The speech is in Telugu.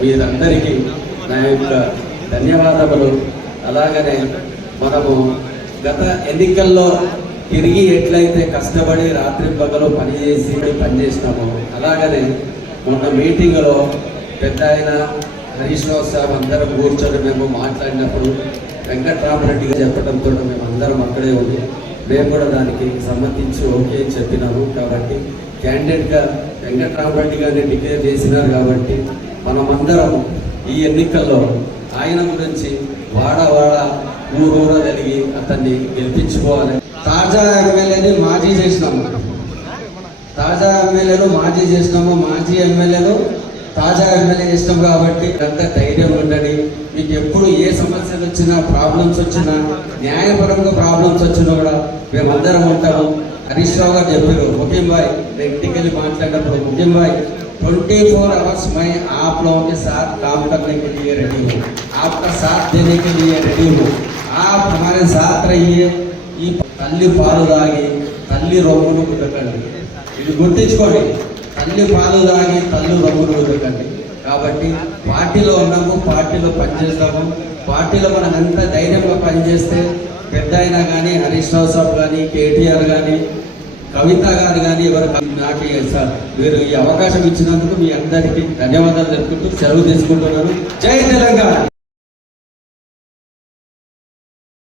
మీరందరికీ నా యొక్క ధన్యవాదములు. అలాగనే మనము గత ఎన్నికల్లో తిరిగి ఎట్లయితే కష్టపడి రాత్రి పగలు పనిచేసినామో అలాగనే మొన్న మీటింగ్లో పెద్ద ఆయన హరీష్ రావు సార్ అందరం కూర్చొని మేము మాట్లాడినప్పుడు వెంకట్రామరెడ్డి గారు చెప్పడంతో మేము అందరం అక్కడే ఉంది. మేము కూడా దానికి సమ్మతించి ఓకే అని చెప్పినాము. కాబట్టి క్యాండిడేట్గా వెంకట్రామరెడ్డి గారిని డిక్లేర్ చేసినారు. కాబట్టి మనమందరం ఈ ఎన్నికల్లో ఆయన గురించి వాడ ఊరూర కలిగి అతన్ని గెలిపించుకోవాలి. తాజా ఎమ్మెల్యేని మాజీ చేసినాము, తాజా ఎమ్మెల్యేలు మాజీ చేసినాము, మాజీ ఎమ్మెల్యేలు తాజా ఎమ్మెల్యే చేసినాం. కాబట్టి అంతా ధైర్యం ఉండండి. మీకు ఎప్పుడు ఏ సమస్యలు వచ్చినా, ప్రాబ్లమ్స్ వచ్చినా, న్యాయపరంగా ప్రాబ్లమ్స్ వచ్చినా కూడా మేమందరం ఉంటాము. హరీష్ రావు గారు చెప్పారు, ముఖ్యం భాయ్ ఇంటికి వెళ్ళి మాట్లాడినప్పుడు, ముఖ్యం భాయ్ 24 आवर्स मैं आप लोगों के साथ काम करने के लिए रेडी हूँ, आपका साथ देने के लिए रेडी हूँ, आप हमारे साथ रहिए. ఈ తల్లి పాలు తాగి తల్లి రొమ్మును కుదకండి, ఇది గుర్తించుకోండి. తల్లి పాలు తాగి తల్లి రొమ్మును కుదకండి. కాబట్టి పార్టీలో ఉన్నాము, పార్టీలో పనిచేస్తాము. పార్టీలో మనం ఎంత ధైర్యంగా పనిచేస్తే పెద్ద అయినా కానీ హరీష్ రావు సాబ్ కానీ కేటీఆర్ కానీ కవిత గారు కానీ ఎవరు నాకు సార్ మీరు ఈ అవకాశం ఇచ్చినందుకు మీ అందరికీ ధన్యవాదాలు తెలుపుకుంటూ సెలవు తీసుకుంటున్నాను. జై తెలంగాణ.